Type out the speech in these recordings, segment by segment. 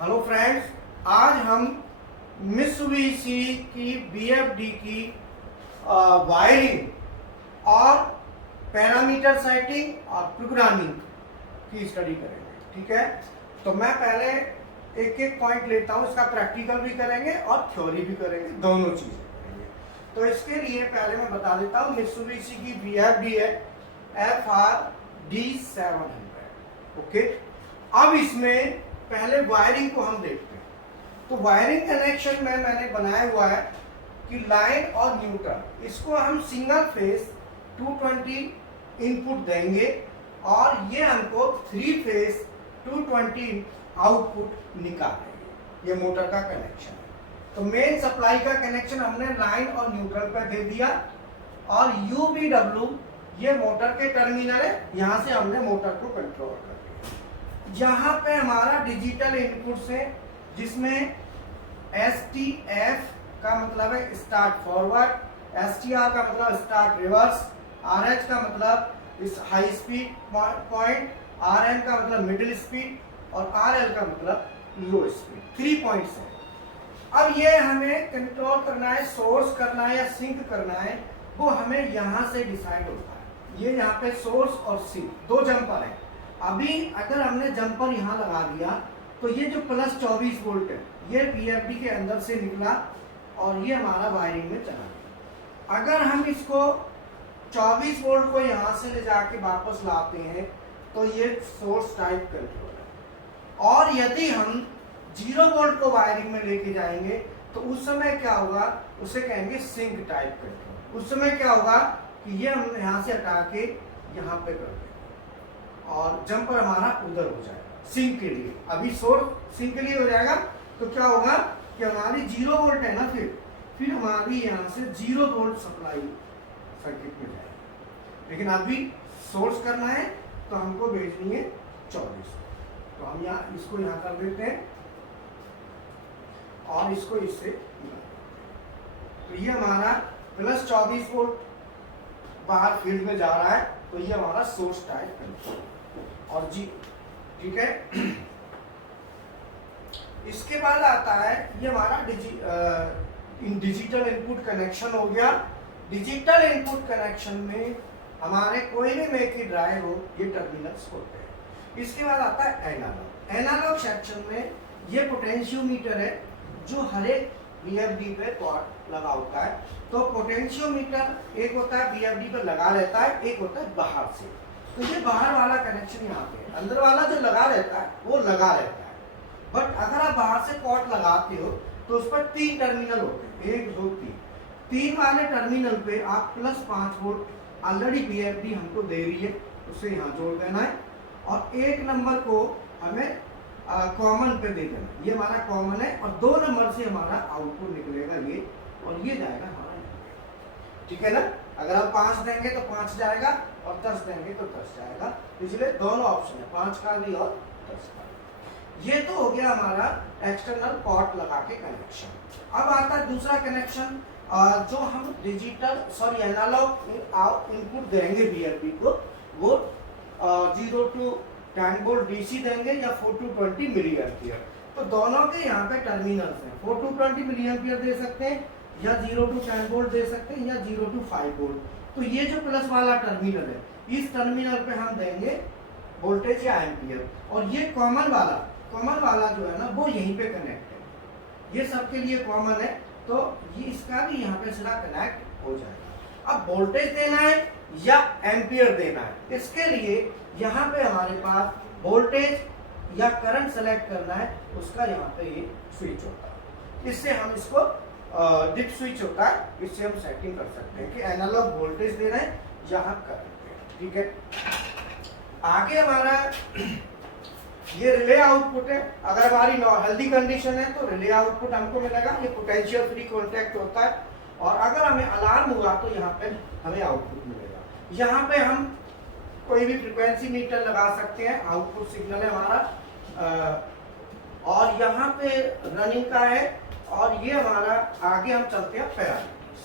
Hello friends, आज हम Mitsubishi की BFD की वायरिंग और पैरामीटर सेटिंग और प्रोग्रामिंग की स्टडी करेंगे। ठीक है, तो मैं पहले एक एक पॉइंट लेता हूँ, इसका प्रैक्टिकल भी करेंगे और थ्योरी भी करेंगे, दोनों चीजें करेंगे। तो इसके लिए पहले मैं बता देता हूँ, मित्सुबिशी की BFD है FRD 700। ओके, अब इसमें पहले वायरिंग को हम देखते हैं। तो वायरिंग कनेक्शन में मैंने बनाया हुआ है कि लाइन और न्यूट्रल, इसको हम सिंगल फेज 220 इनपुट देंगे और ये हमको 3 फेज 220 आउटपुट निकालेंगे। ये मोटर का कनेक्शन है। तो मेन सप्लाई का कनेक्शन हमने लाइन और न्यूट्रल पर दे दिया और UVW ये मोटर के टर्मिनल है, यहां से हमने मोटर को कंट्रोल कर दिया। यहाँ पे हमारा डिजिटल इनपुट्स है, जिसमें STF का मतलब है स्टार्ट फॉरवर्ड, STR का मतलब स्टार्ट रिवर्स, RH का मतलब इस हाई स्पीड पॉइंट, RM का मतलब मिडिल स्पीड और RL का मतलब लो स्पीड। 3 पॉइंट्स है। अब ये हमें कंट्रोल करना है, सोर्स करना है या सिंक करना है, वो हमें यहाँ से डिसाइड होता है। ये यहाँ पे सोर्स और सिंक 2 जंपर है। अभी अगर हमने जंपर यहाँ लगा दिया तो ये जो प्लस 24 वोल्ट है ये BFD के अंदर से निकला और ये हमारा वायरिंग में चला गया। अगर हम इसको 24 वोल्ट को यहाँ से ले जाके वापस लाते हैं तो ये सोर्स टाइप कंट्रोल है। और यदि हम 0 वोल्ट को वायरिंग में लेके जाएंगे तो उस समय क्या होगा, उसे कहेंगे सिंक टाइप कंट्रोल। उस समय क्या होगा कि ये हम यहाँ से हटा के यहाँ पे कर देंगे और जंपर हमारा उधर हो जाएगा सिंक के लिए। अभी सोर्स सिंक के लिए हो जाएगा तो क्या होगा कि हमारी 0 वोल्ट है ना, फिर हमारी यहाँ से 0 वोल्ट सप्लाई सर्किट में जाएगी। लेकिन अभी सोर्स करना है तो हमको भेजनी है 24। तो हम यहाँ इसको यहाँ कर देते हैं और इसको इससे तो ये हमारा प्लस 24 वोल्ट बाहर फील्ड में जा रहा है, तो ये हमारा सोर्स टाइप कंट्रोल और जी। ठीक है, इसके बाद आता है ये हमारा डिजिटल इनपुट कनेक्शन हो गया। डिजिटल इनपुट कनेक्शन में हमारे कोई भी मेक की ड्राइव हो, ये टर्मिनल्स होते हैं। इसके बाद आता है एनालॉग। एनालॉग सेक्शन में ये पोटेंशियोमीटर है जो हर एक BFD पे पॉट लगा होता है। तो पोटेंशियोमीटर एक होता है BFD पे लगा रहता है, एक होता है बाहर से। तो ये बाहर वाला कनेक्शन यहाँ पे है, अंदर वाला जो लगा रहता है वो लगा रहता है। बट अगर आप बाहर से पॉट लगाते हो तो उस पर 3 टर्मिनल होते हैं, 1 2 3। 3 वाले टर्मिनल पे आप प्लस 5 वोल्ट ऑलरेडी BFD हमको दे रही है, उसे यहाँ जोड़ देना है और 1 नंबर को हमें कॉमन पे दे देना। ये हमारा कॉमन है और 2 नंबर से हमारा आउटपुट निकलेगा ये, और ये जाएगा हमारा। ठीक है ना, अगर हम 5 देंगे तो 5 जाएगा और 10 देंगे तो 10 जाएगा। इसलिए दोनों ऑप्शन है, 5 का भी और 10 का भी। ये तो हो गया हमारा एक्सटर्नल पॉट लगा के कनेक्शन। अब आता है दूसरा कनेक्शन, जो हम एनालॉग इनपुट देंगे BFD को, वो 0 to 10 वोल्ट DC देंगे या 4 to 20 मिली एम्पियर। तो दोनों के यहाँ पे टर्मिनल्स हैं, 4 to 20 मिली एम्पियर दे सकते हैं या 0 to 10 वोल्ट दे सकते हैं या 0 to 5 वोल्ट। तो ये जो प्लस वाला टर्मिनल है, इस टर्मिनल पे हम देंगे वोल्टेज या एम्पियर, और ये कॉमन वाला जो है ना वो यहीं पे कनेक्ट है। ये सबके लिए कॉमन है, तो ये इसका भी यहाँ पे सीधा कनेक्ट हो जाएगा। अब वोल्टेज देना है या एम्पियर देना है, इसके लिए यहाँ पे हमारे पास वोल्टेज या करंट सेलेक्ट करना है, उसका यहाँ पे ये स्विच होता है। इससे हम इसको डिप स्विच होता है, इससे हम सेटिंग कर सकते हैं कि एनालॉग वोल्टेज देना है या करंट देना। ठीक है, आगे हमारा ये रिले आउटपुट है। अगर हमारी हेल्दी कंडीशन है तो रिले आउटपुट हमको मिलेगा, ये पोटेंशियल फ्री कॉन्टैक्ट होता है। और अगर हमें अलार्म हुआ तो यहाँ पे हमें आउटपुट मिलेगा। यहाँ पे हम कोई भी फ्रीक्वेंसी मीटर लगा सकते हैं, आउटपुट सिग्नल है हमारा। और यहाँ पे रनिंग का है, और ये हमारा आगे हम चलते हैं पैरामीटर्स।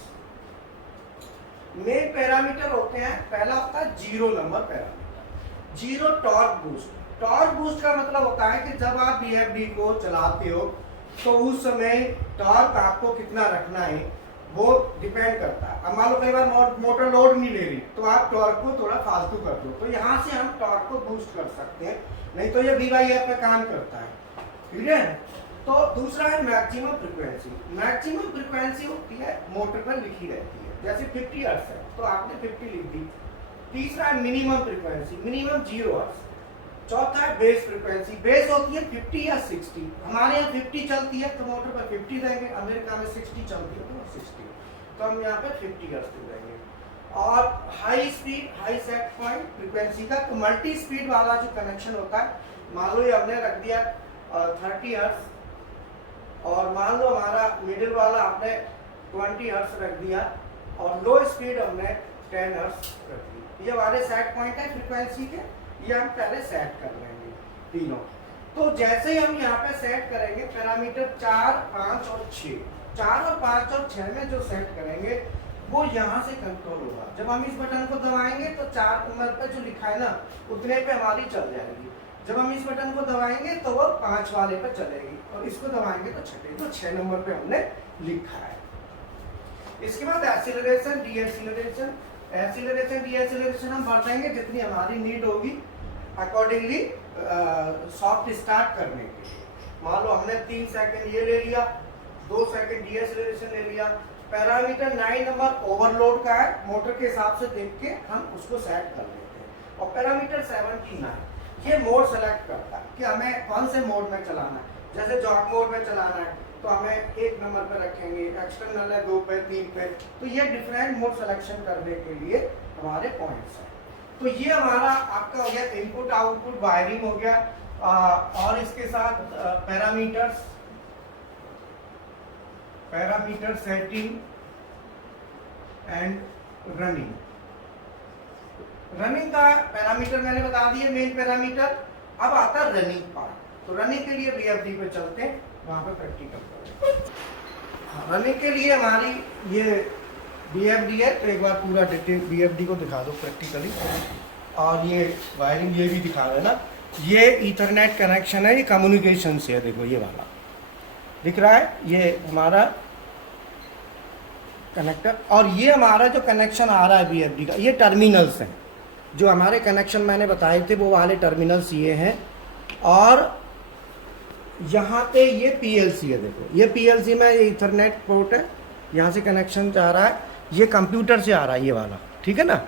मेन पैरामीटर होते हैं, पहला होता है 0 number parameter, 0 torque boost. Torque boost का मतलब होता है कि जब आप BFD को चलाते हो तो उस समय टॉर्क आपको कितना रखना है वो डिपेंड करता है। अब मान लो कई बार मोटर लोड नहीं ले रही तो आप टॉर्क को थोड़ा फालतू कर दो, तो यहाँ से हम टॉर्क को बूस्ट कर सकते हैं, नहीं तो ये VYF पे काम करता है। ठीक है। तो दूसरा है मैक्सिमम फ्रीक्वेंसी। मैक्सिमम फ्रीक्वेंसी होती है मोटर पर लिखी रहती है, जैसे 50 हर्ट्ज है तो आपने 50 लिख दी। तीसरा है मिनिमम फ्रीक्वेंसी, मिनिमम 0 हर्ट्ज। चौथा है बेस फ्रीक्वेंसी, बेस होती है 50 या 60। हमारे यहाँ 50 चलती है तो मोटर पर 50 देंगे, अमेरिका में 60 चलती है तो 60, तो हम यहाँ पे 50 हर्ट्ज देंगे। और high speed, high set point frequency का, तो मल्टी स्पीड वाला जो कनेक्शन होता है, मान लो ये हमने रख दिया 30 हर्ट्ज, और मान लो हमारा मिडिल वाला आपने 20 हर्ट्ज रख दिया, और लो स्पीड हमने 10 हर्ट्ज रख दी। ये हमारे सेट पॉइंट है फ्रीक्वेंसी के, ये हम पहले सेट कर लेंगे तीनों। तो जैसे ही हम यहाँ पे सेट करेंगे पैरामीटर 4, 5 और 6, 4 और 5 और 6 में जो सेट करेंगे वो यहाँ से कंट्रोल होगा। जब हम इस बटन को दबाएंगे तो 4 नंबर पे जो लिखा है ना उतने पे हमारी चल जाएगी, जब हम इस बटन को दबाएंगे तो वो 5 वाले पे चलेगी, और इसको दबाएंगे तो छठे, तो 6 नंबर पे हमने लिखा है। इसके बाद एक्सीलरेशन, डीएक्सीलरेशन। एक्सीलरेशन डीएक्सीलरेशन हम बढ़ देंगे जितनी हमारी नीड होगी अकॉर्डिंगली सॉफ्ट स्टार्ट करने के लिए। मान लो हमने 3 सेकंड ये ले लिया, 2 सेकंड डीएक्सीलरेशन ले लिया। पैरामीटर 9 नंबर ओवरलोड का है, मोटर के हिसाब से देख के हम उसको सेट कर लेते हैं। और पैरामीटर 79 ये मोड सेलेक्ट करता है कि हमें कौन से मोड में चलाना है। जैसे जॉब मोड में चलाना है तो हमें 1 नंबर पे रखेंगे, एक्सटर्नल है 2 पे, 3 पे, तो ये डिफरेंट मोड सिलेक्शन करने के लिए हमारे पॉइंट्स हैं। तो ये हमारा आपका हो गया इनपुट आउटपुट वायरिंग हो गया, और इसके साथ parameter setting and running. Running का पैरामीटर मैंने बता दिए मेन पैरामीटर। अब आता है रनिंग पार्ट। तो रनिंग के लिए BFD पे चलते हैं, वहां पे प्रैक्टिकल करें। रनिंग के लिए हमारी ये BFD है, तो एक बार पूरा डिटेल BFD को दिखा दो प्रैक्टिकली। और ये वायरिंग ये भी दिखा रहे ना, ये ईथरनेट कनेक्शन है, ये कम्युनिकेशन से है, देखो ये वाला दिख रहा है, ये हमारा कनेक्टर। और ये हमारा जो कनेक्शन आ रहा है BFD का, ये टर्मिनल्स हैं, जो हमारे कनेक्शन मैंने बताए थे वो वाले टर्मिनल्स ये हैं। और यहाँ पे ये PLC है, देखो ये PLC में ये ईथरनेट पोर्ट है, यहाँ से कनेक्शन जा रहा है, ये कंप्यूटर से आ रहा है ये वाला, ठीक है ना।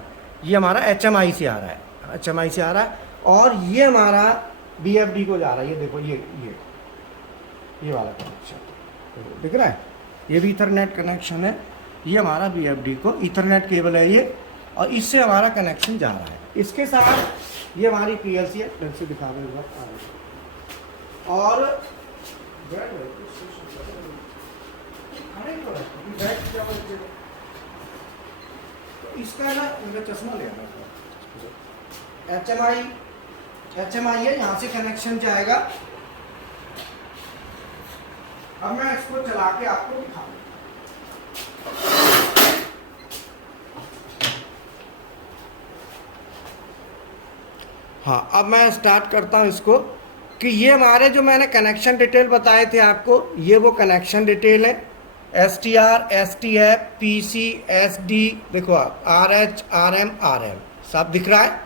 ये हमारा HMI से आ रहा है, HMI से आ रहा है। और ये हमारा BFD को जा रहा है, ये देखो ये वाला कनेक्शन दिख रहा है, ये भी ईथरनेट कनेक्शन है। ये हमारा BFD को ईथरनेट केबल है ये, और इससे हमारा कनेक्शन जा रहा है। इसके साथ ये हमारी PLC है, फिर से दिखा दो। और इसका ना मेरा चश्मा ले आना, HMI है, यहाँ से कनेक्शन जाएगा। अब मैं इसको चला के आपको दिखाऊंगा। हाँ, अब मैं स्टार्ट करता हूँ इसको, कि ये हमारे जो मैंने कनेक्शन डिटेल बताए थे आपको, ये वो कनेक्शन डिटेल है। STR, STF, PC, SD, देखो आप RH, RM, RM सब दिख रहा है,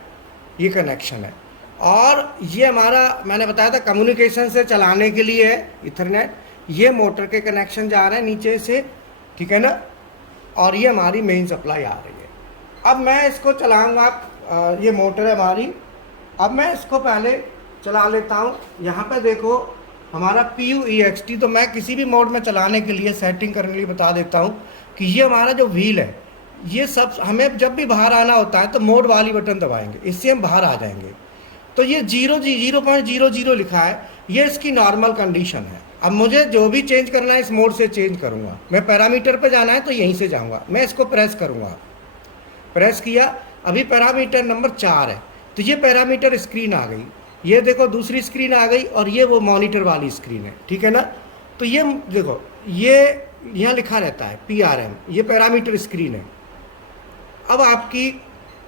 ये कनेक्शन है। और ये हमारा मैंने बताया था कम्युनिकेशन से चलाने के लिए है इथरनेट। ये मोटर के कनेक्शन जा रहे हैं नीचे से, ठीक है ना। और ये हमारी मेन सप्लाई आ रही है। अब मैं इसको चलाऊंगा, ये मोटर है हमारी। अब मैं इसको पहले चला लेता हूँ। यहाँ पे देखो हमारा PUEXT, तो मैं किसी भी मोड में चलाने के लिए सेटिंग करने के लिए बता देता हूँ कि ये हमारा जो व्हील है, ये सब हमें जब भी बाहर आना होता है तो मोड वाली बटन दबाएंगे, इससे हम बाहर आ जाएंगे। तो ये 0.00 लिखा है, ये इसकी नॉर्मल कंडीशन है। अब मुझे जो भी चेंज करना है इस मोड से चेंज करूँगा। मैं पैरामीटर पे जाना है तो यहीं से जाऊँगा, मैं इसको प्रेस करूँगा। प्रेस किया, अभी पैरामीटर नंबर 4 है, तो ये पैरामीटर स्क्रीन आ गई। ये देखो दूसरी स्क्रीन आ गई, और ये वो मॉनिटर वाली स्क्रीन है, ठीक है ना। तो ये देखो, ये यहाँ लिखा रहता है PRM, ये पैरामीटर स्क्रीन है। अब आपकी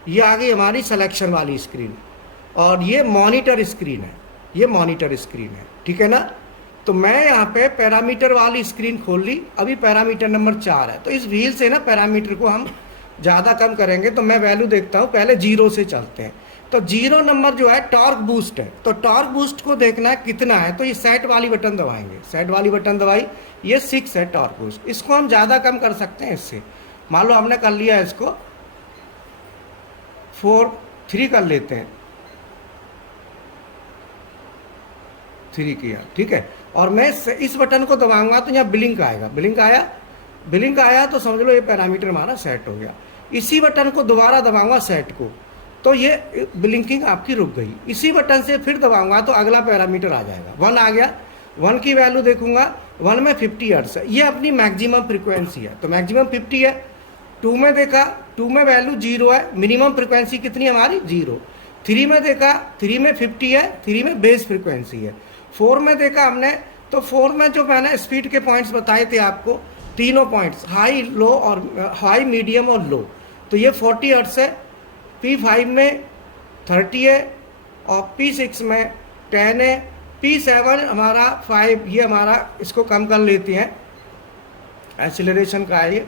ये आ गई हमारी सिलेक्शन वाली स्क्रीन। और ये मॉनिटर स्क्रीन है, ये मॉनिटर स्क्रीन है, ठीक है ना। तो मैं यहाँ पे पैरामीटर वाली स्क्रीन खोल ली, अभी पैरामीटर नंबर 4 है। तो इस व्हील से ना पैरामीटर को हम ज़्यादा कम करेंगे। तो मैं वैल्यू देखता हूँ, पहले 0 से चलते हैं। तो 0 नंबर जो है टॉर्क बूस्ट है। तो टॉर्क बूस्ट को देखना है कितना है, तो ये सेट वाली बटन दबाएंगे, सेट वाली बटन दबाई, ये 6 है टॉर्क बूस्ट। इसको हम ज़्यादा कम कर सकते हैं इससे। मान लो हमने कर लिया इसको 3 कर लेते हैं, 3 किया, ठीक है। और मैं इस बटन को दबाऊंगा तो यहाँ ब्लिंक आएगा, ब्लिंक आया, ब्लिंक आया तो समझ लो ये पैरामीटर हमारा सेट हो गया। इसी बटन को दोबारा दबाऊंगा सेट को, तो ये ब्लिंकिंग आपकी रुक गई। इसी बटन से फिर दबाऊंगा तो अगला पैरामीटर आ जाएगा, 1 आ गया। 1 की वैल्यू देखूंगा, 1 में 50 हर्ट्ज है, ये अपनी मैक्सिमम फ्रीक्वेंसी है, तो मैक्सिमम 50 है। 2 में देखा, 2 में वैल्यू 0 है, मिनिमम फ्रीक्वेंसी कितनी है हमारी 0। 3 में देखा, 3 में 50 है, 3 में बेस फ्रीक्वेंसी है। 4 में देखा हमने, तो 4 में जो मैंने स्पीड के पॉइंट्स बताए थे आपको, तीनों पॉइंट्स हाई, लो और हाई, मीडियम और लो, तो ये 40 हर्ट्ज है। P5 में 30 है और P6 में 10 है। P7 हमारा 5, ये हमारा इसको कम कर लेते हैं, एक्सीलरेशन का है ये।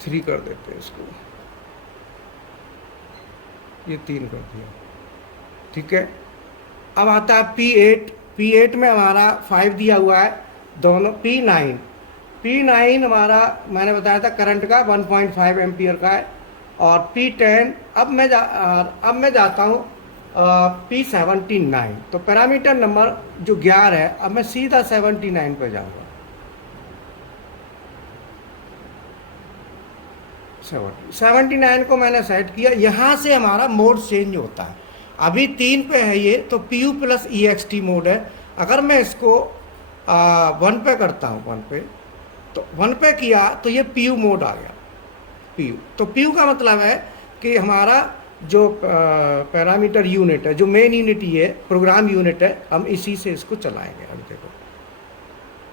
थ्री कर देते हैं इसको, ये 3 कर दिया, ठीक है। अब आता है P8, P8 में हमारा 5 दिया हुआ है दोनों। P9 हमारा मैंने बताया था करंट का 1.5 एम्पियर का है। और P10, अब मैं जाता हूँ P79। तो पैरामीटर नंबर जो 11 है, अब मैं सीधा 79 पे जाऊँगा। 79 को मैंने सेट किया। यहाँ से हमारा मोड चेंज होता है। अभी 3 पे है ये, तो PU प्लस EXT मोड है। अगर मैं इसको 1 पे करता हूँ, 1 पे, तो 1 पे किया तो ये PU मोड आ गया, PU। तो PU का मतलब है कि हमारा जो पैरामीटर यूनिट है, जो मेन यूनिट ये प्रोग्राम यूनिट है, हम इसी से इसको चलाएंगे। अब देखो,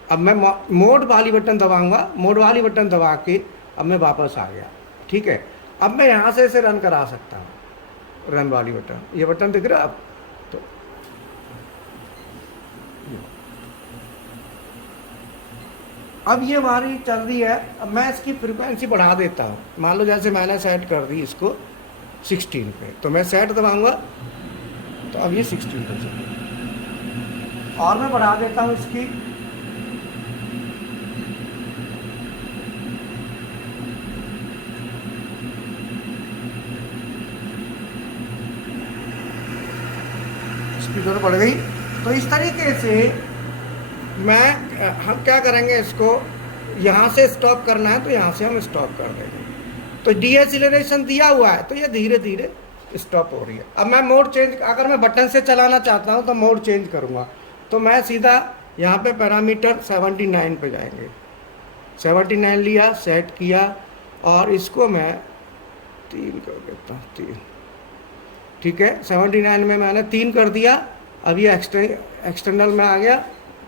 अब मैं मोड वाली बटन दबाऊंगा, मोड वाली बटन दबा के अब मैं वापस आ गया, ठीक है। अब मैं यहाँ से इसे रन करा सकता हूँ, रन वाली बटन, ये बटन दिख रहा है अब। तो अब ये हमारी चल रही है। अब मैं इसकी फ्रीक्वेंसी बढ़ा देता हूँ। मान लो जैसे मैंने सेट कर दी इसको 16 पे, तो मैं सेट दबाऊंगा तो अब ये 16 पे चलेगी। और मैं बढ़ा देता हूँ इसकी, स्पीड बढ़ गई। तो इस तरीके से हम क्या करेंगे, इसको यहाँ से स्टॉप करना है तो यहाँ से हम स्टॉप कर देंगे। तो डीएसिलरेशन दिया हुआ है, तो ये धीरे धीरे स्टॉप हो रही है। अब मैं मोड चेंज, अगर मैं बटन से चलाना चाहता हूँ तो मोड चेंज करूँगा, तो मैं सीधा यहाँ पे पैरामीटर 79 पे जाएंगे। 79 लिया, सेट किया, और इसको मैं 3 कर देता हूँ, 3, ठीक है। 79 में मैंने 3 कर दिया। अब ये एक्सटर्नल में आ गया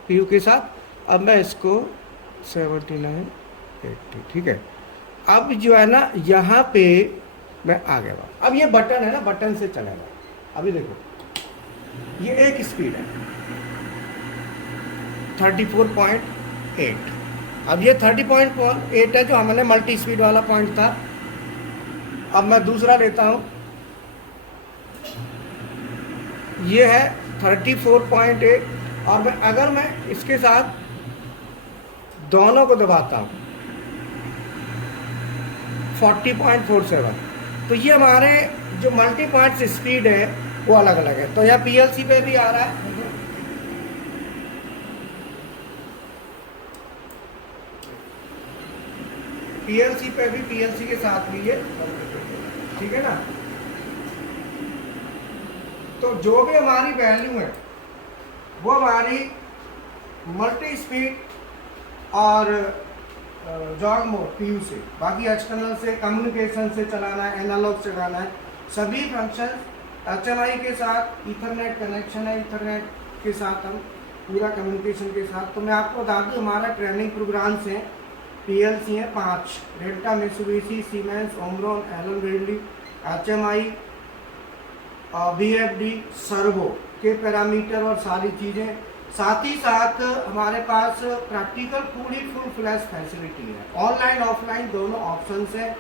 PU के साथ। अब मैं इसको 79, 80, ठीक है। अब जो है ना, यहाँ पे मैं आ गया। अब ये बटन है ना, बटन से चलेगा। अभी देखो, ये एक स्पीड है 34.8। अब ये 30.8 है जो हमने मल्टी स्पीड वाला पॉइंट था। अब मैं दूसरा लेता हूँ, ये है 34.8। और अगर मैं इसके साथ दोनों को दबाता हूँ 40.47, तो ये हमारे जो मल्टी पॉइंट्स स्पीड है वो अलग अलग है। तो यह PLC पे भी आ रहा है, PLC पे भी, PLC के साथ भी ये, ठीक है ना। तो जो भी हमारी वैल्यू है वो हमारी मल्टी स्पीड और जॉग मोड PU से, बाकी एक्सटर्नल से, कम्युनिकेशन से चलाना है, एनालॉग से चलाना है, सभी फंक्शन HMI के साथ। ईथरनेट कनेक्शन है, ईथरनेट के साथ हम पूरा कम्युनिकेशन के साथ। तो मैं आपको बता दूँ, हमारा ट्रेनिंग प्रोग्राम्स हैं पीएलसी हैं 5, Delta, Mitsubishi, Siemens, Omron, Allen Bradley, HMI, VFD, servo के पैरामीटर और सारी चीज़ें। साथ ही साथ हमारे पास प्रैक्टिकल पूरी फुल फ्लैश फैसिलिटी है, ऑनलाइन ऑफलाइन दोनों ऑप्शंस हैं।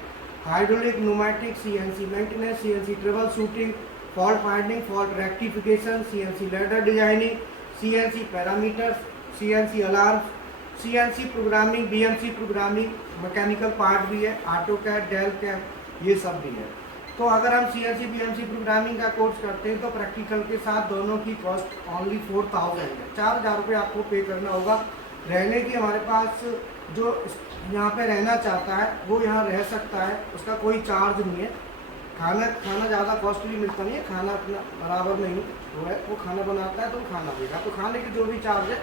Hydraulic, pneumatic, CNC maintenance, CNC troubleshooting, fault finding, fault rectification, CNC ladder designing, CNC parameters, CNC alarm, CNC programming, BMC programming, mechanical part भी है, AutoCAD, del CAD, ये सब भी है। तो अगर हम सीएनसी बीएमसी प्रोग्रामिंग का कोर्स करते हैं तो प्रैक्टिकल के साथ दोनों की कॉस्ट ओनली 4000 है, 4000 रुपये आपको पे करना होगा। रहने की हमारे पास जो यहाँ पे रहना चाहता है वो यहाँ रह सकता है, उसका कोई चार्ज नहीं है। खाना ज़्यादा कॉस्टली मिलता नहीं है, खाना अपना बराबर नहीं वो है, वो खाना बनाता है तो खाना देगा, तो खाने की जो भी चार्ज है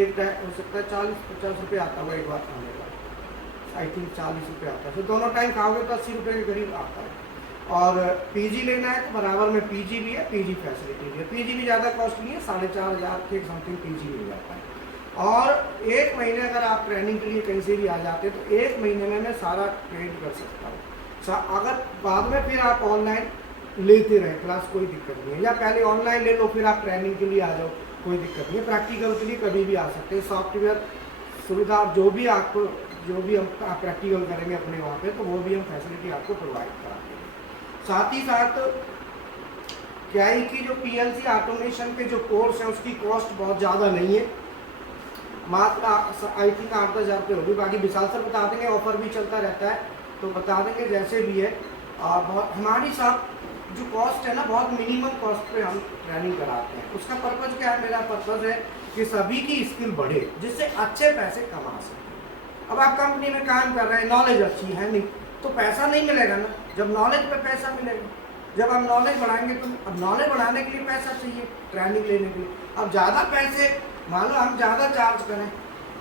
एक टाइम हो सकता है 40-50 रुपये आता होगा एक बार खाने का, आई थिंक 40 रुपये आता है। फिर दोनों टाइम खाओगे तो 80 रुपये के करीब आता है। और पीजी लेना है तो बराबर में पीजी भी है, पीजी फैसिलिटी भी है। पीजी भी ज़्यादा कॉस्टली है, 4500 के समथिंग पीजी मिल जाता है। और एक महीने अगर आप ट्रेनिंग के लिए कहीं से भी आ जाते हैं तो एक महीने में मैं सारा ट्रेन कर सकता हूँ। अगर बाद में फिर आप ऑनलाइन लेते रहे क्लास, कोई दिक्कत नहीं है, या पहले ऑनलाइन ले लो फिर आप ट्रेनिंग के लिए आ जाओ, कोई दिक्कत नहीं है। प्रैक्टिकल के लिए कभी भी आ सकते हैं। सॉफ्टवेयर सुविधा जो भी आप प्रैक्टिकल करेंगे अपने वहाँ पे, तो वो भी हम फैसिलिटी आपको प्रोवाइड कराते हैं। साथ ही साथ क्या है कि जो पीएलसी ऑटोमेशन के जो कोर्स है उसकी कॉस्ट बहुत ज़्यादा नहीं है, मात्र आई थिंक 8-10 हज़ार रुपये होगी। बाकी विशाल सर बता देंगे, ऑफर भी चलता रहता है तो बता देंगे जैसे भी है। बहुत हमारी साथ जो कॉस्ट है ना, बहुत मिनिमम कॉस्ट पे हम ट्रेनिंग कराते हैं। उसका पर्पज़ क्या है? मेरा पर्पज़ है कि सभी की स्किल बढ़े जिससे अच्छे पैसे कमा सकें। अब आप कंपनी में काम कर रहे हैं, नॉलेज अच्छी है नहीं तो पैसा नहीं मिलेगा ना, जब नॉलेज पे पैसा मिलेगा। जब हम नॉलेज बढ़ाएंगे तो अब नॉलेज बढ़ाने के लिए पैसा चाहिए, ट्रेनिंग लेने के लिए। अब ज़्यादा पैसे, मान लो हम ज़्यादा चार्ज करें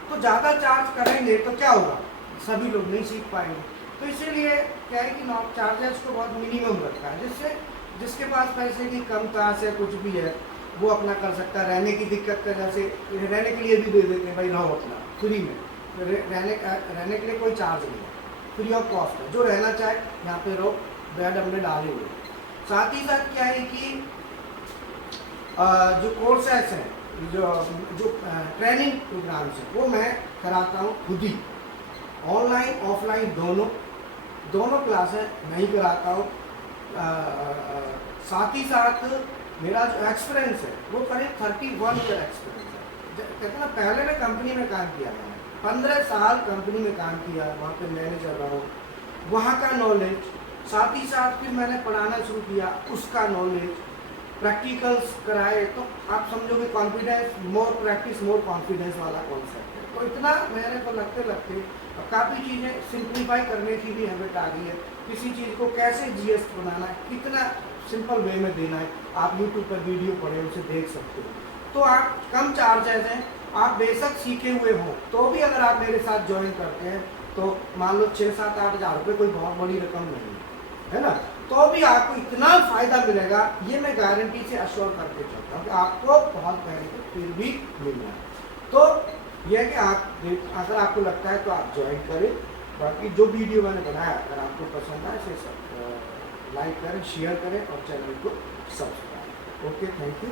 तो ज़्यादा चार्ज करेंगे तो क्या होगा, सभी लोग नहीं सीख पाएंगे। तो इसीलिए क्या है कि चार्जेस को बहुत मिनिमम रखा है, जिससे जिसके पास पैसे की कमता से कुछ भी है वो अपना कर सकता है। रहने की दिक्कत का जैसे रहने के लिए भी दे देते हैं, भाई रहो अपना फ्री में, रहने के लिए कोई चार्ज नहीं है, फ्री ऑफ कॉस्ट है। जो रहना चाहे यहाँ पे रहो, बेड हमने डाले हुए। साथ ही साथ क्या है कि जो कोर्सेस हैं, जो ट्रेनिंग प्रोग्राम्स हैं वो मैं कराता हूँ खुद ही, ऑनलाइन ऑफलाइन दोनों क्लासें मैं ही कराता हूँ। साथ ही साथ मेरा जो एक्सपीरियंस है वो करीब 31 ईयर एक्सपीरियंस है। कहते हैं ना, पहले मैं कंपनी में काम किया था, 15 साल कंपनी में काम किया, वहाँ पे मैनेजर रहा हूँ, वहाँ का नॉलेज। साथ ही साथ फिर मैंने पढ़ाना शुरू किया, उसका नॉलेज, प्रैक्टिकल्स कराए, तो आप समझो कि confidence, more practice more confidence वाला कॉन्सेप्ट है। तो इतना मेरे को लगते काफ़ी चीज़ें सिंप्लीफाई करने की भी हैबिट आ गई है। किसी चीज़ को कैसे जीएस बनाना है, कितना सिंपल वे में देना है, आप यूट्यूब पर वीडियो पढ़े उसे देख सकते हो। तो आप कम चार्जेज हैं, आप बेशक सीखे हुए हो तो भी अगर आप मेरे साथ ज्वाइन करते हैं तो मान लो 6-7-8 हज़ार रुपये कोई बहुत बड़ी रकम नहीं है ना, तो भी आपको इतना फ़ायदा मिलेगा, ये मैं गारंटी से अश्योर करके चलता हूँ कि आपको बहुत बेनिफिट फिर भी मिलना है। तो यह है कि आप अगर आपको लगता है तो आप ज्वाइन करें। बाकी जो वीडियो मैंने बनाया अगर आपको पसंद आए इसे लाइक करें, शेयर करें और चैनल को सब्सक्राइब। Okay, thank you.